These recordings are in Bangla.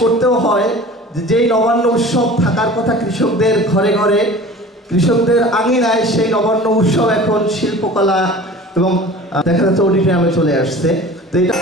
করতেও হয় যেই নবান্ন উৎসব থাকার কথা কৃষকদের ঘরে ঘরে, কৃষকদের আঙিনায় সেই নবান্ন উৎসব এখন শিল্পকলা এবং দেখা যাচ্ছে অডিটোরিয়ামে চলে আসছে। তো এটা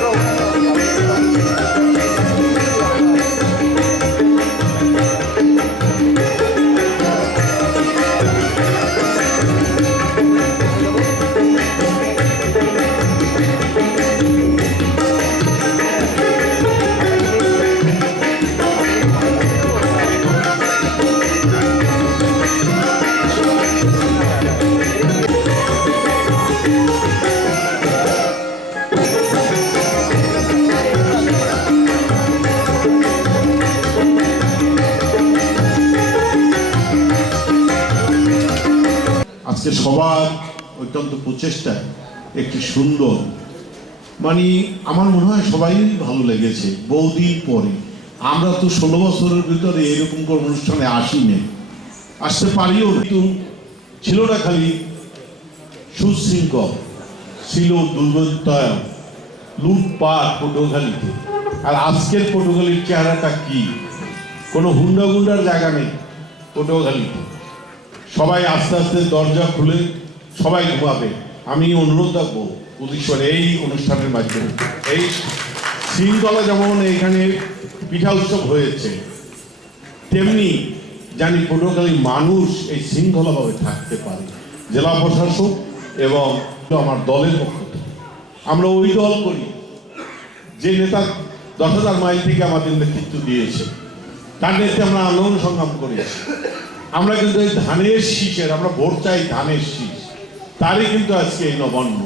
আজকে সবার অত্যন্ত প্রচেষ্টায় একটি সুন্দর। মানে আমার মনে হয় সবাই ভালো লেগেছে বহুদিন পরে। আমরা তো ষোলো বছরের ভিতরে এরকম কোনো অনুষ্ঠানে আসিনি। আসতে পারিও কিন্তু ছিল না খালি সুশৃঙ্খল, ছিল দুর্বৃত্তায়ন লুটপাট পটুখালিতে আর আজকের পটুখালির চেহারাটা কি? কোনো হুন্ডা গুন্ডার জায়গা নেই পটুখালিতে সবাই আস্তে আস্তে দরজা খুলে সবাই ঘুমাবে। আমি অনুরোধ রাখব প্রদীশ্বর এই অনুষ্ঠানের মাধ্যমে। এই শৃঙ্খলা যেমন এইখানে পিঠা উৎসব হয়েছে, তেমনি জানি পটুয়াখালীর মানুষ এই শৃঙ্খলাভাবে থাকতে পারে। জেলা প্রশাসক এবং আমার দলের পক্ষ থেকে। আমরা ওই দল করি। যে নেতা দশ হাজার মাইল থেকে আমাদের নেতৃত্ব দিয়েছে, তার নেতৃত্বে আমরা আন্দোলন সংগ্রাম করেছি। আমরা কিন্তু এই ধানের শীষের আমরা ভোট চাই ধানের শীষ। তারই কিন্তু আজকে এই নবান্ন।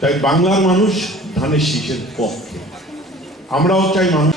তাই বাংলার মানুষ ধানের শীষের পক্ষে। আমরাও চাই মানুষ